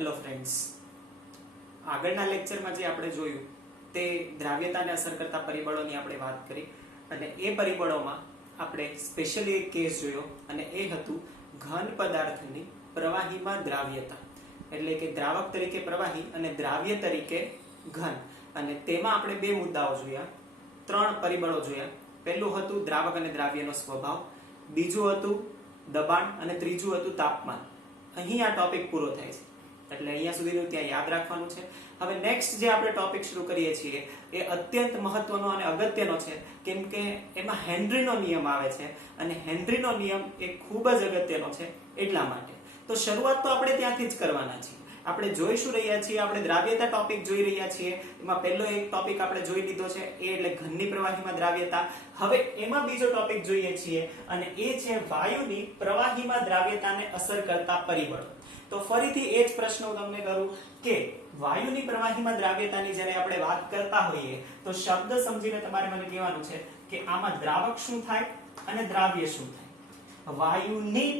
Hello friends, આગળના લેક્ચરમાં જે આપણે જોયું તે દ્રાવ્યતાને અસર કરતા પરિબળોની આપણે વાત કરી અને એ પરિબળોમાં આપણે સ્પેશિયલી એક કેસ જોયો અને એ હતું ઘન પદાર્થની પ્રવાહીમાં દ્રાવ્યતા, એટલે કે દ્રાવક તરીકે પ્રવાહી અને દ્રાવ્ય તરીકે ઘન. અને તેમાં આપણે બે મુદ્દાઓ જોયા, ત્રણ પરિબળો જોયા. પહેલું હતું દ્રાવક અને દ્રાવ્યનો સ્વભાવ, બીજું હતું દબાણ અને ત્રીજું હતું તાપમાન. અહીં આ ટોપિક પૂરો થાય છે, એટલે અહીંયા સુધીનું ત્યાં યાદ રાખવાનું છે. હવે નેક્સ્ટ જે આપણે ટોપિક શરૂ કરીએ છીએ એ અત્યંત મહત્વનો અને અગત્યનો છે, કેમ કે એમાં હેનરીનો નિયમ આવે છે અને હેનરીનો નિયમ એ ખૂબ જ અગત્યનો છે. એટલા માટે તો શરૂઆત તો આપણે ત્યાંથી જ કરવાના છીએ. આપણે જોઈશું રહ્યા છીએ, આપણે દ્રાવ્યતા ટોપિક જોઈ રહ્યા છીએ. એમાં પહેલો એક ટોપિક આપણે જોઈ લીધો છે, એ એટલે ઘનની પ્રવાહીમાં દ્રાવ્યતા. હવે એમાં બીજો ટોપિક જોઈએ છીએ અને એ છે વાયુની પ્રવાહીમાં દ્રાવ્યતાને અસર કરતા પરિબળો. તો ફરીથી એ જ પ્રશ્ન હું તમને કરું કે વાયુની પ્રવાહીમાં દ્રાવ્યતાની જ્યારે આપણે વાત કરતા હોઈએ તો શબ્દ સમજીને તમારે મને કહેવાનું છે કે આમાં દ્રાવક શું થાય અને દ્રાવ્ય શું થાય. વાયુની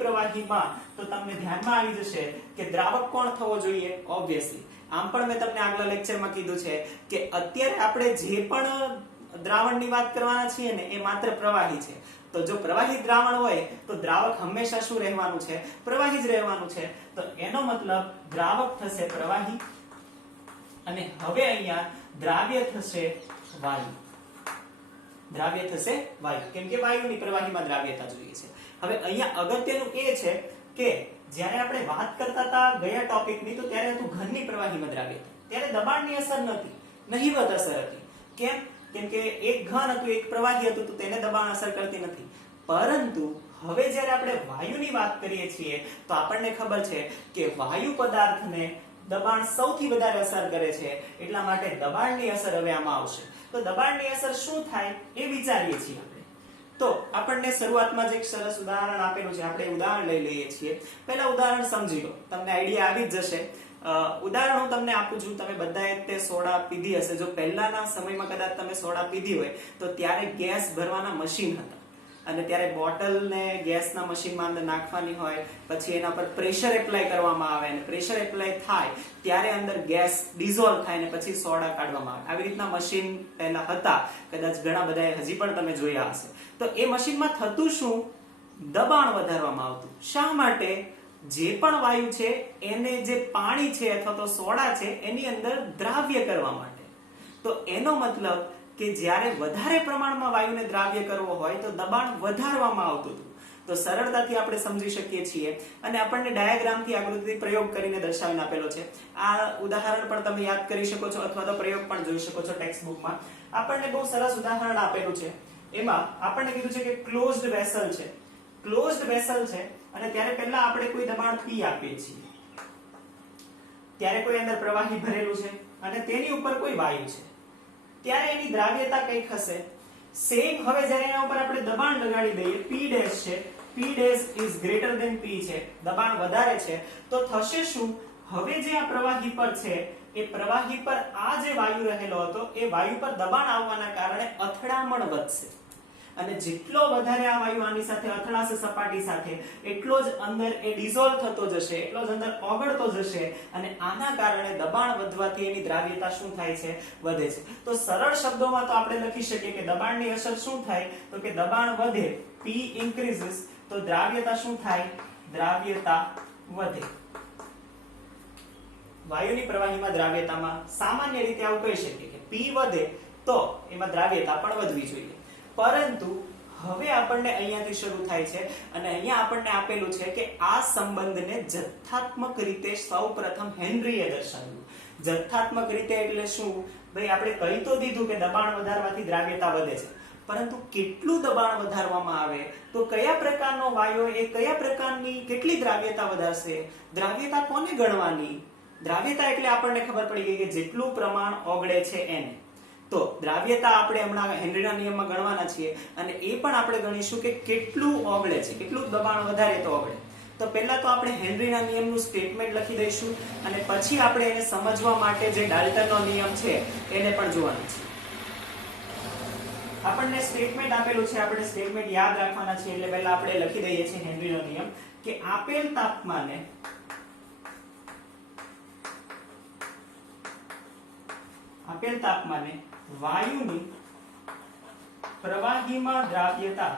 પ્રવાહીમાં તો તમને ધ્યાનમાં આવી જશે કે દ્રાવક કોણ થવો જોઈએ. ઓબ્વિયસલી આમ પણ મેં તમને આગલા લેક્ચરમાં કીધું છે કે અત્યારે આપણે જે પણ દ્રાવણની વાત કરવાના છીએ ને એ માત્ર પ્રવાહી છે. તો જો પ્રવાહી દ્રાવણ હોય તો દ્રાવક હંમેશા શું રહેવાનું છે? પ્રવાહી જ રહેવાનું છે. તો એનો મતલબ દ્રાવક થશે પ્રવાહી અને હવે અહીંયા દ્રાવ્ય થશે વાયુ. કેમ કે વાયુની પ્રવાહીમાં દ્રાવ્યતા જોઈએ છે. હવે અહીંયા અગત્યનું એ છે કે જ્યારે આપણે વાત કરતા હતા ગયા ટોપિકની તો ત્યારે હતું ઘનની પ્રવાહીમાં દ્રાવ્યતા. ત્યારે દબાણની અસર નથી, નહિવત અસર હતી. કેમ કે એક ઘન હતું, એક પ્રવાહી હતું, તો તેને દબાણ અસર કરતી નથી. પરંતુ હવે જ્યારે આપણે વાયુની વાત કરીએ છીએ તો આપણને ખબર છે કે વાયુ પદાર્થને દબાણ સૌથી વધારે અસર કરે છે. એટલા માટે દબાણની અસર હવે આમાં આવશે. તો દબાણની અસર શું થાય એ વિચારીએ છીએ આપણે. તો આપણને શરૂઆતમાં જ એક સરસ ઉદાહરણ આપેલું છે, આપણે ઉદાહરણ લઈ લઈએ છીએ. પહેલા ઉદાહરણ સમજી લો, તમને આઈડિયા આવી જ જશે. ઉદાહરણ હું તમને આપું છું. તમે બધાએ તે સોડા પીધી હશે. જો પહેલાના સમયમાં કદાચ તમે સોડા પીધી હોય તો ત્યારે ગેસ ભરવાના મશીન હતા અને ત્યારે બોટલને ગેસના મશીનમાં અંદર નાખવાની હોય, પછી એના પર પ્રેશર એપ્લાય કરવામાં આવે અને પ્રેશર એપ્લાય થાય ત્યારે અંદર ગેસ ડિઝોલ્વ થાય અને પછી સોડા કાઢવામાં આવે. આવી રીતના મશીન પહેલા હતા, કદાચ ઘણા બધાએ હજી પણ તમે જોયા હશે. તો એ મશીનમાં થતું શું? દબાણ વધારવામાં આવતું. શા માટે? જે પણ વાયુ છે એને જે પાણી છે અથવા તો સોડા છે એની અંદર દ્રાવ્ય કરવા માટે. તો એનો મતલબ કે જ્યારે વધારે પ્રમાણમાં વાયુને દ્રાવ્ય કરવો હોય તો દબાણ વધારવામાં આવતું હતું. તો સરળતાથી આપણે સમજી શકીએ છીએ અને આપણને ડાયાગ્રામથી આકૃતિ પ્રયોગ કરીને દર્શાવીને આપેલો છે. આ ઉદાહરણ પણ તમે યાદ કરી શકો છો અથવા તો પ્રયોગ પણ જોઈ શકો છો ટેક્સ્ટબુકમાં. આપણને બહુ સરસ ઉદાહરણ આપેલું છે. એમાં આપણને કીધું છે કે ક્લોઝડ વેસલ છે. ક્લોઝડ વેસલ છે અને ત્યારે પહેલા આપણે કોઈ દબાણ P આપીએ છીએ, ત્યારે કોઈ અંદર પ્રવાહી ભરેલું છે અને તેની ઉપર કોઈ વાયુ છે, ત્યારે એની દ્રાવ્યતા કઈક હશે. સેમ હવે જ્યારે એના ઉપર આપણે દબાણ લગાડી દઈએ, P ડેશ છે, P ડેશ ઇઝ ગ્રેટર ધેન P છે, દબાણ વધારે છે, તો થશે શું? હવે જે આ પ્રવાહી પર છે એ પ્રવાહી પર આ જે વાયુ રહેલો હતો એ વાયુ પર દબાણ આવવાના કારણે અથડામણ વધશે અને જેટલો વધારે આ વાયુ આની સાથે અથડાશે સપાટી સાથે એટલો જ અંદર એ ડિઝોલ્વ થતો જશે, એટલો જ અંદર ઓગળતો જશે અને આના કારણે દબાણ વધવાથી એની દ્રાવ્યતા શું થાય છે? વધે છે. તો સરળ શબ્દોમાં તો આપણે લખી શકીએ કે દબાણની અસર શું થાય? તો કે દબાણ વધે, P increases, તો દ્રાવ્યતા શું થાય? દ્રાવ્યતા વધે. વાયુની પ્રવાહીમાં દ્રાવ્યતામાં સામાન્ય રીતે આવું કહી શકીએ કે P વધે તો એમાં દ્રાવ્યતા પણ વધવી જોઈએ. પરંતુ હવે આપણને અહીંયાથી શરૂ થાય છે અને અહીંયા આપણને આપેલું છે કે આ સંબંધને જથ્થાત્મક રીતે સૌપ્રથમ હેનરીએ દર્શાવ્યું. જથ્થાત્મક રીતે એટલે શું? ભાઈ આપણે કહી તો દીધું કે દબાણ વધારવાથી દ્રાવ્યતા વધે છે, પરંતુ કેટલું દબાણ વધારવામાં આવે તો કયા પ્રકારનો વાયુ એ કયા પ્રકારની કેટલી દ્રાવ્યતા વધારશે? દ્રાવ્યતા કોને ગણવાની? દ્રાવ્યતા એટલે આપણને ખબર પડી ગઈ કે જેટલું પ્રમાણ ઓગળે છે એને. તો દ્રાવ્યતા આપણે હમણાં હેનરીના નિયમમાં ગણવાના છીએ અને એ પણ આપણે ગણીશું કે કેટલું ઓગળે છે, કેટલું દબાણ વધારે તો ઓગળે. તો પહેલા તો આપણે હેનરીના નિયમનું સ્ટેટમેન્ટ લખી દઈશું અને પછી આપણે એને સમજવા માટે જે ડાલ્ટનનો નિયમ છે એને પણ જોવાનું છે. આપણને સ્ટેટમેન્ટ આપેલું છે, આપણે સ્ટેટમેન્ટ યાદ રાખવાના છે. એટલે પહેલા આપણે લખી દઈએ છીએ હેનરીનો નિયમ કે આપેલ તાપમાને આપેલ તાપમાને વાયુની પ્રવાહીમાં દ્રાવ્યતા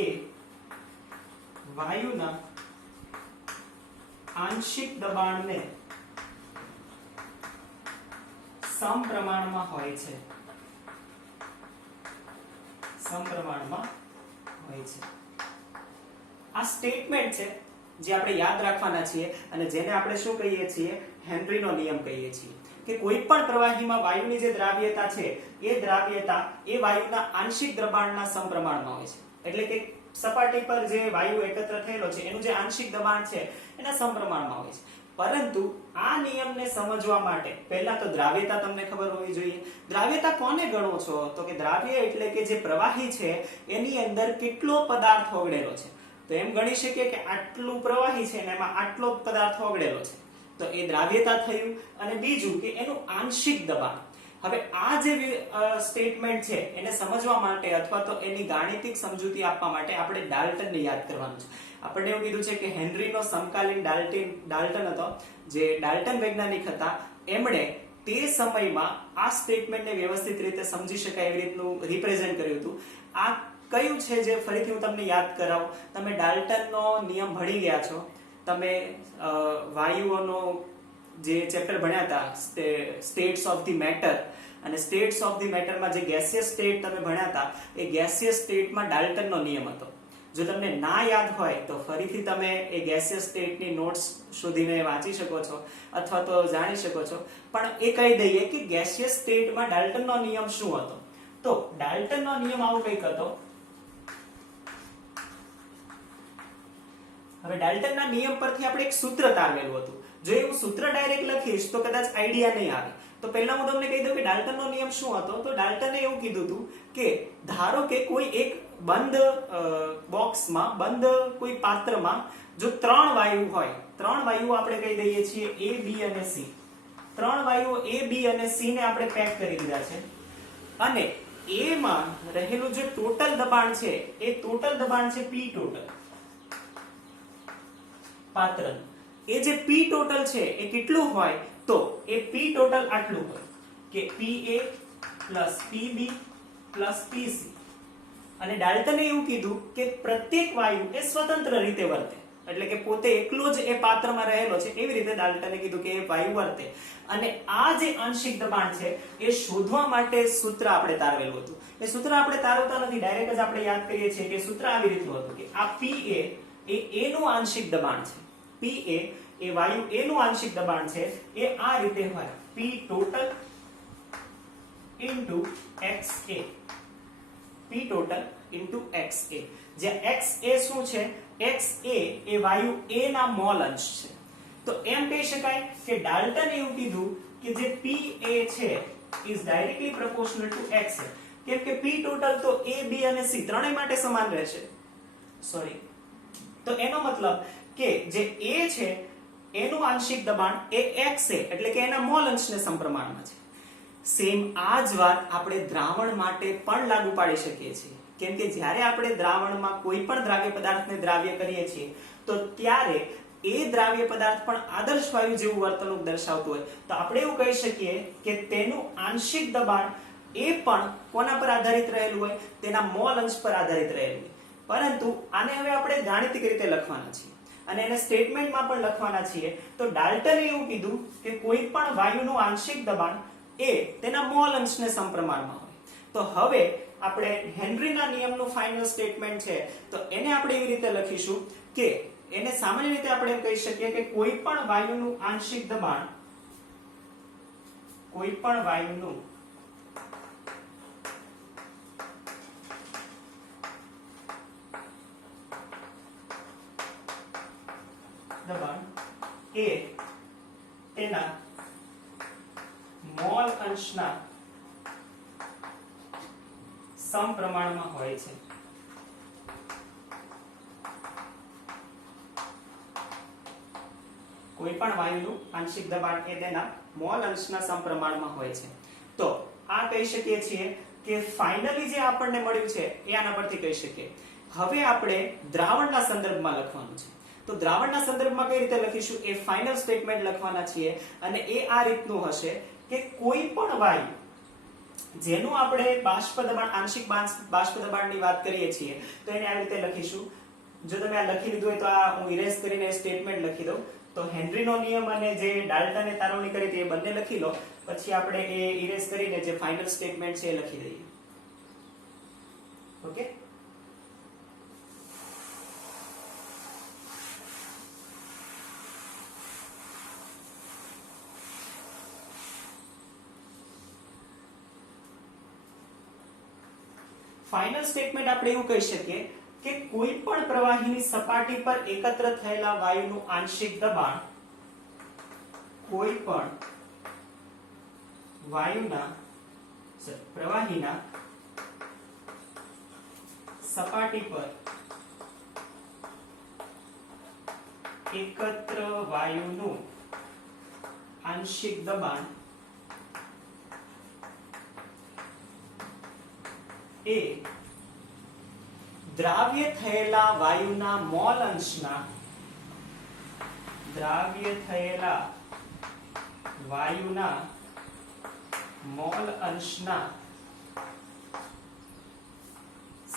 એ વાયુના આંશિક દબાણને સમપ્રમાણમાં હોય છે. આ સ્ટેટમેન્ટ છે જે આપણે યાદ રાખવાના છીએ અને જેને આપણે શું કહીએ છીએ, હેનરીનો નિયમ કહીએ છીએ કે કોઈ પણ પ્રવાહીમાં વાયુની જે દ્રાવ્યતા છે એ દ્રાવ્યતા એ વાયુના આંશિક દબાણના સમપ્રમાણમાં હોય છે. એટલે કે સપાટી પર જે વાયુ એકત્ર થયેલો છે એનું જે આંશિક દબાણ છે એના સમપ્રમાણમાં હોય છે. પરંતુ આ નિયમને સમજવા માટે પહેલા તો દ્રાવ્યતા તમને ખબર હોવી જોઈએ. દ્રાવ્યતા કોને ગણો છો? તો કે દ્રાવ્ય એટલે કે જે પ્રવાહી છે એની અંદર કેટલો પદાર્થ ઓગળેલો છે. તો એમ ગણી શકીએ કે આટલું પ્રવાહી છે અને એમાં આટલો પદાર્થ ઓગળેલો છે, તો એ દ્રાવ્યતા થયું. અને બીજું કે એનું આંશિક દબાણ. હવે આ જે સ્ટેટમેન્ટ છે એને સમજવા માટે અથવા તો એની ગાણિતિક સમજૂતી આપવા માટે આપણે ડાલ્ટનને યાદ કરવાનું છે. આપણે એવું કીધું છે કે હેનરીનો સમકાલીન ડાલ્ટન હતો, જે ડાલ્ટન વૈજ્ઞાનિક હતા. એમણે તે સમયમાં આ સ્ટેટમેન્ટને વ્યવસ્થિત રીતે સમજી શકાય એવી રીતનું રિપ્રેઝન્ટ કર્યું હતું. આ કયું છે જે ફરીથી હું તમને યાદ કરાવું. તમે ડાલ્ટનનો નિયમ ભણી ગયા છો, તમે વાયુઓનો જે ચેપ્ટર ભણ્યા હતા સ્ટેટ્સ ઓફ ધી મેટર, અને સ્ટેટ્સ ઓફ ધી મેટરમાં જે ગેસિયસ સ્ટેટ તમે ભણ્યા હતા એ ગેસિયસ સ્ટેટમાં ડાલ્ટનનો નિયમ હતો. જો તમને ના યાદ હોય તો ફરીથી તમે એ ગેસિયસ સ્ટેટની નોટ્સ શોધીને વાંચી શકો છો અથવા તો જાણી શકો છો. પણ એ કહી દઈએ કે ગેસિયસ સ્ટેટમાં ડાલ્ટનનો નિયમ શું હતો. તો ડાલ્ટનનો નિયમ આવું કંઈક હતો. હવે ડાલ્ટનના નિયમ પરથી આપણે એક સૂત્ર તારવેલું હતું. જો હું સૂત્ર ડાયરેક્ટ લખીશ તો કદાચ આઈડિયા નહીં આવે. તો પહેલા હું તમને કહી દઉં કે ડાલ્ટનનો નિયમ શું હતો. તો ડાલ્ટને એવું કીધું હતું કે ધારો કે કોઈ એક બંધ બોક્સમાં, બંધ કોઈ પાત્રમાં જો 3 વાયુ હોય, 3 વાયુઓ આપણે કહી દઈએ છીએ A, B અને C. 3 વાયુઓ A, B અને C ને આપણે પેક કરી દીધા છે અને A માં રહેલું જે ટોટલ દબાણ છે એ ટોટલ દબાણ છે P ટોટલ પાત્રનું. એ જે P ટોટલ છે એ કેટલું હોય તો એ P ટોટલ આટલું હોય કે PA PB PC. અને ડાલ્ટને એવું કીધું કે પ્રત્યેક વાયુ એ સ્વતંત્ર રીતે વર્તે, એટલે કે પોતે એકલો જ એ પાત્રમાં રહેલો છે એવી રીતે ડાલ્ટને કીધું કે એ વાયુ વર્તે. અને આ જે આંશિક દબાણ છે એ શોધવા માટે સૂત્ર આપણે તારવેલું હતું. એ સૂત્ર આપણે તારવતા નથી, ડાયરેક્ટ જ આપણે યાદ કરીએ છીએ કે સૂત્ર આવી રીતનું હતું કે આ PA એ A નું આંશિક દબાણ છે. PA એ વાયુ A નું આંશિક દબાણ છે એ આ રીતે હોય P total into XA. P total into XA. જે XA શું છે? XA એ વાયુ A ના મોલ અંશ છે. તો એમ કહી શકાય કે ડાલ્ટને એવું કીધું કે જે PA છે is directly proportional to XA. કેમ કે P total તો A, B અને C ત્રણેય માટે સમાન રહેશે. તો એનો મતલબ કે જે A છે એનું આંશિક દબાણ એ XA એટલે કે એના મોલ અંશને સમપ્રમાણમાં છે. સેમ આ જ વાત આપણે દ્રાવણ માટે પણ લાગુ પાડી શકીએ છીએ. કેમ કે જ્યારે આપણે દ્રાવણમાં કોઈ પણ દ્રાવ્ય પદાર્થને દ્રાવ્ય કરીએ છીએ તો ત્યારે એ દ્રાવ્ય પદાર્થ પણ આદર્શ વાયુ જેવું વર્તણૂક દર્શાવતું હોય તો આપણે એવું કહી શકીએ કે તેનું આંશિક દબાણ એ પણ કોના પર આધારિત રહેલું હોય? તેના મોલ અંશ પર આધારિત રહેલું હોય. પરંતુ આને હવે આપણે ગાણિતિક રીતે લખવાના છીએ અને એને સ્ટેટમેન્ટમાં પણ લખવાના છીએ. તો ડાલ્ટને એવું કીધું કે કોઈ પણ વાયુનું આંશિક દબાણ એ તેના મોલ અંશને સમપ્રમાણમાં હોય. તો હવે આપણે હેનરીના નિયમનું ફાઇનલ સ્ટેટમેન્ટ છે તો એને આપણે એવી રીતે લખીશું કે એને સામાન્ય રીતે આપણે એમ કહી શકીએ કે કોઈ પણ વાયુનું આંશિક દબાણ, કોઈ પણ વાયુનું દબાણ એ તેના મોલ અંશના સમપ્રમાણમાં હોય છે. કોઈ પણ વાયુનું આંશિક દબાણ એ તેના મોલ અંશના સમપ્રમાણમાં હોય છે. તો આ કહી શકીએ છીએ કે ફાઇનલી જે આપણને મળ્યું છે એ આના પરથી કહી શકીએ. હવે આપણે દ્રાવણના સંદર્ભમાં લખવાનું છે. તો દ્રાવણના સંદર્ભમાં કઈ રીતે લખીશું એ ફાઇનલ સ્ટેટમેન્ટ લખવાના છીએ અને એ આ રીતનું હશે કે કોઈ પણ વાયુ જેનું આપણે બાષ્પ દબાણ આંશિક બાષ્પ દબાણની વાત કરીએ છીએ તો એને આ રીતે લખીશું. જો તમે આ લખી લીધું હોય તો આ હું ઇરેઝ કરીને સ્ટેટમેન્ટ લખી દઉં. તો હેનરીનો નિયમ અને જે ડાલ્ટને તારવણી કરી હતી એ બંને લખી લો, પછી આપણે એ ઇરેઝ કરીને જે ફાઇનલ સ્ટેટમેન્ટ છે એ લખી દઈએ. ઓકે, ફાઇનલ સ્ટેટમેન્ટ આપણે એવું કહી શકીએ કે કોઈ પણ પ્રવાહીની સપાટી પર એકત્ર થયેલા વાયુનું આંશિક દબાણ કોઈ પણ પ્રવાહીના સપાટી પર એકત્ર વાયુનું આંશિક દબાણ એ દ્રાવ્ય થયેલા વાયુના મોલ અંશના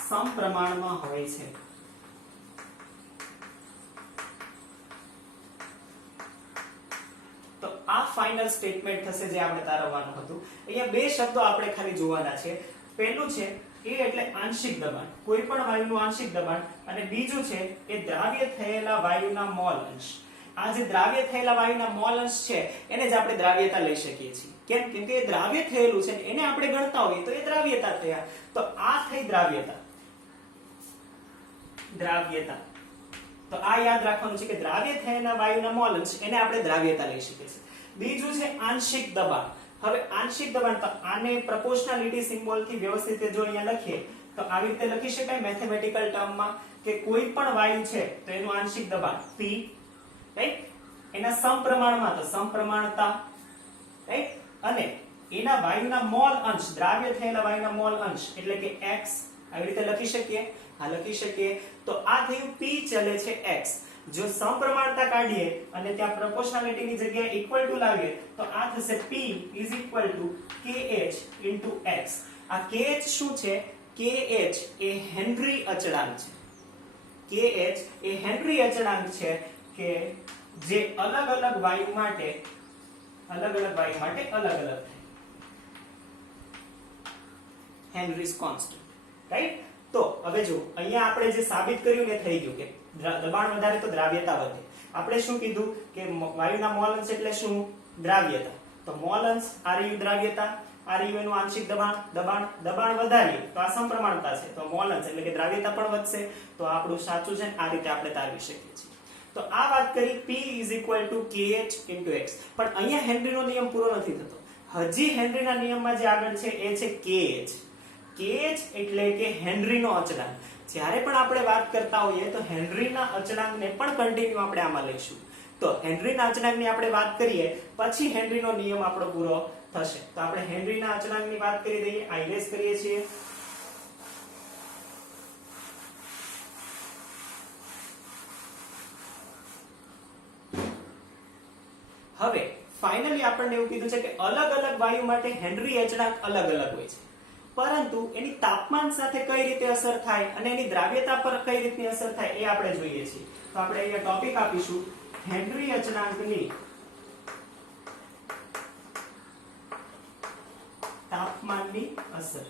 સમપ્રમાણમાં હોય છે. તો આ ફાઇનલ સ્ટેટમેન્ટ થશે જે આપણે તારવવાનું હતું. અહીંયા બે શબ્દો આપણે ખાલી જોવાના છે. પહેલું છે એ એટલે આંશિક દબાણ, કોઈ પણ વાયુનું આંશિક દબાણ, અને બીજું છે એ દ્રાવ્ય થયેલા વાયુના મોલ અંશ. આ જે દ્રાવ્ય થયેલા વાયુના મોલ અંશ છે એને જ આપણે દ્રાવ્યતા લઈ શકીએ છીએ. કેમ કે એ દ્રાવ્ય થયેલું છે એને આપણે ગણતા હોઈએ તો એ દ્રાવ્યતા થયા. તો આ થઈ દ્રાવ્યતા. તો આ યાદ રાખવાનું છે કે દ્રાવ્ય થયેલા વાયુના મોલ અંશ એને આપણે દ્રાવ્યતા લઈ શકીએ છીએ. બીજું છે આંશિક દબાણ. હવે આંશિક દબાણ, તો આને પ્રપોર્શનાલિટી સિમ્બોલથી વ્યવસ્થિત જો અહીંયા લખીએ તો આવી રીતે લખી શકાય મેથેમેટિકલ ટર્મમાં કે કોઈ પણ વાયુ છે તો એનું આંશિક દબાણ P, રાઈટ, એના સમપ્રમાણમાં તો સમપ્રમાણતા, રાઈટ, અને એના વાયુના મોલ અંશ, દ્રાવ્ય થયેલા વાયુના મોલ અંશ એટલે કે x, આવી રીતે લખી શકીએ. હા, લખી શકીએ. તો આ થયું P ચલે છે x. જો સમપ્રમાણતા કાઢીએ અને ત્યાં પ્રોપોર્શનાલિટીની જગ્યાએ ઇક્વલ ટુ લાવીએ તો આ થશે P is equal to KH into x. આ KH શું છે? KH એ હેનરી અચળાંક છે. KH એ હેનરી અચળાંક છે કે જે અલગ અલગ વાયુ માટે અલગ થાય. Henries constant, right. તો હવે જો અહીંયા આપણે જે સાબિત કર્યું ને થઈ ગયું કે દબાણ વધારે તો દ્રાવ્યતા વધે. આપણે શું કીધું કે વાયુના મોલ અંશ એટલે શું? દ્રાવ્યતા. તો મોલ અંશ RU દ્રાવ્યતા, RU એનું આંશિક દબાણ વધારીએ તો આ સમપ્રમાણતા છે, તો મોલ અંશ એટલે કે દ્રાવ્યતા પણ વધશે. તો આપણું સાચું છે, આ રીતે આપણે તારવી શકીએ છીએ. તો આ વાત કરી P is equal to KH into x. પણ અહીંયા હેનરીનો નિયમ પૂરો નથી થતો. હજી હેનરીના નિયમમાં જે આગળ છે એ છે KH. KH એટલે કે હેનરીનો અચળાંક. જ્યારે પણ આપણે વાત કરતા હોઈએ તો હેનરીના અચળાંકને પણ કન્ટિન્યુ આપણે આમાં લઈશું. તો હેનરીના અચળાંકની આપણે વાત કરીએ પછી હેનરીનો નિયમ આપણો પૂરો થશે. તો આપણે હેનરીના અચળાંકની વાત કરી દઈએ, આ ઇરેઝ કરીએ છીએ. હવે ફાઇનલી આપણને એવું કીધું છે કે અલગ અલગ વાયુ માટે હેનરી અચળાંક અલગ અલગ હોય છે, પરંતુ એની તાપમાન સાથે કઈ રીતે અસર થાય અને એની દ્રાવ્યતા પર કઈ રીતની અસર થાય એ આપણે જોઈએ છીએ. તો આપણે અહીંયા ટોપિક આપીશું હેનરી અચળાંકની તાપમાનની અસર.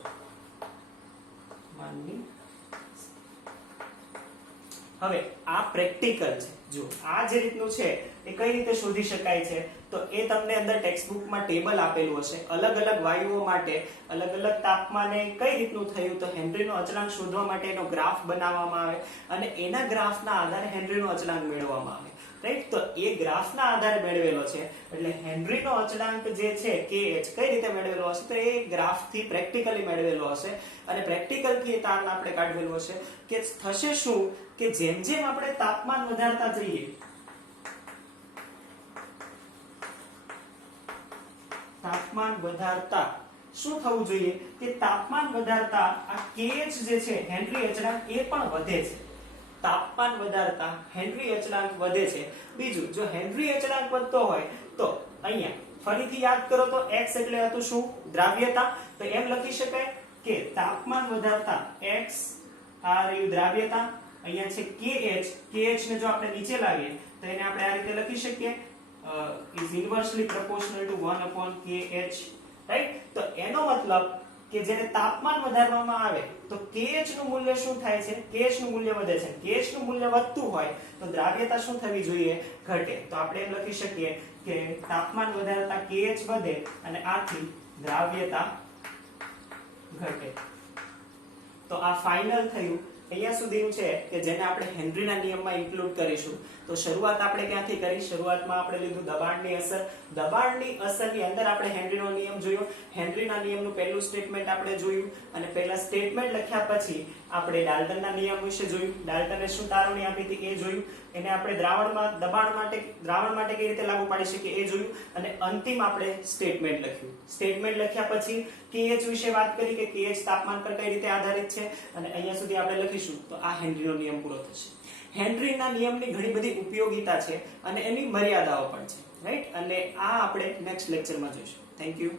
હવે આ પ્રેક્ટિકલ છે. જો આ જે રીતનું છે એ કઈ રીતે શોધી શકાય છે તો એ તમને અંદર ટેક્સ્ટ બુકમાં ટેબલ આપેલું હશે. અલગ અલગ વાયુઓ માટે અલગ અલગ તાપમાને કઈ રીતનું થયું તો હેનરીનો અચળાંક શોધવા માટે એનો ગ્રાફ બનાવવામાં આવે અને એના ગ્રાફના આધારે હેનરીનો અચળાંક મેળવવામાં આવે, રાઈટ. તો એ ગ્રાફના આધારે મેળવેલો છે એટલે હેનરીનો અચળાંક જે છે KH કઈ રીતે મેળવેલો હશે તો એ ગ્રાફથી પ્રેક્ટિકલી મેળવેલો હશે. અને પ્રેક્ટિકલથી એ તારણ આપણે કાઢવેલું હશે કે થશે શું કે જેમ જેમ આપણે તાપમાન વધારતા જઈએ શું થવું જોઈએ કે તાપમાન વધારતા આ KH જે છે હેનરી અચળાંક એ પણ વધે છે. તાપમાન વધારતા હેનરી અચળાંક વધે છે. બીજું, જો હેનરી અચળાંક વધતો હોય તો અહીંયા ફરીથી યાદ કરો તો x એટલે હતું શું? દ્રાવ્યતા. તો એમ લખી શકાય કે તાપમાન વધારતા x આ રહ્યું દ્રાવ્યતા, અહીંયા છે kh ને જો આપણે નીચે લાવીએ તો એને આપણે આ રીતે લખી શકીએ is inversely proportional to 1/kh, right? તો એનો મતલબ કે જ્યારે તાપમાન વધારવામાં આવે તો kh નું મૂલ્ય શું થાય છે? kh નું મૂલ્ય વધે છે. kh નું મૂલ્ય વધતું હોય તો દ્રાવ્યતા શું થવી જોઈએ? ઘટે. તો આપણે એમ લખી શકીએ કે તાપમાન વધારતા kh વધે અને આથી દ્રાવ્યતા ઘટે. તો આ ફાઇનલ થયું. અહીંયા સુધીનું છે કે જેને આપણે હેનરીના નિયમમાં ઇન્ક્લુડ કરીશું. તો શરૂઆત આપણે ક્યાંથી કરી? શરૂઆતમાં આપણે લીધું દબાણની અસર. દબાણની અસરની અંદર આપણે હેનરીનો નિયમ જોયો. હેનરીના નિયમનું પહેલું સ્ટેટમેન્ટ આપણે જોયું અને પહેલા સ્ટેટમેન્ટ લખ્યા પછી આપણે ડાલ્ટનના નિયમ વિશે જોયું. ડાલ્ટને શું તારવણી આપી હતી એ જોયું. એને આપણે દ્રાવણ માટે કઈ રીતે લાગુ પાડી શકીએ એ જોયું અને અંતિમ આપણે સ્ટેટમેન્ટ લખ્યું. સ્ટેટમેન્ટ લખ્યા પછી kh વિશે વાત કરી કે kh તાપમાન પર કઈ રીતે આધારિત છે અને અહીંયા સુધી આપણે લખીશું તો આ હેનરીનો નિયમ પૂરો થશે. હેનરીના નિયમની ઘણી બધી ઉપયોગિતા છે અને એની મર્યાદાઓ પણ છે, રાઈટ? અને આ આપણે નેક્સ્ટ લેક્ચરમાં જોઈશું. Thank you.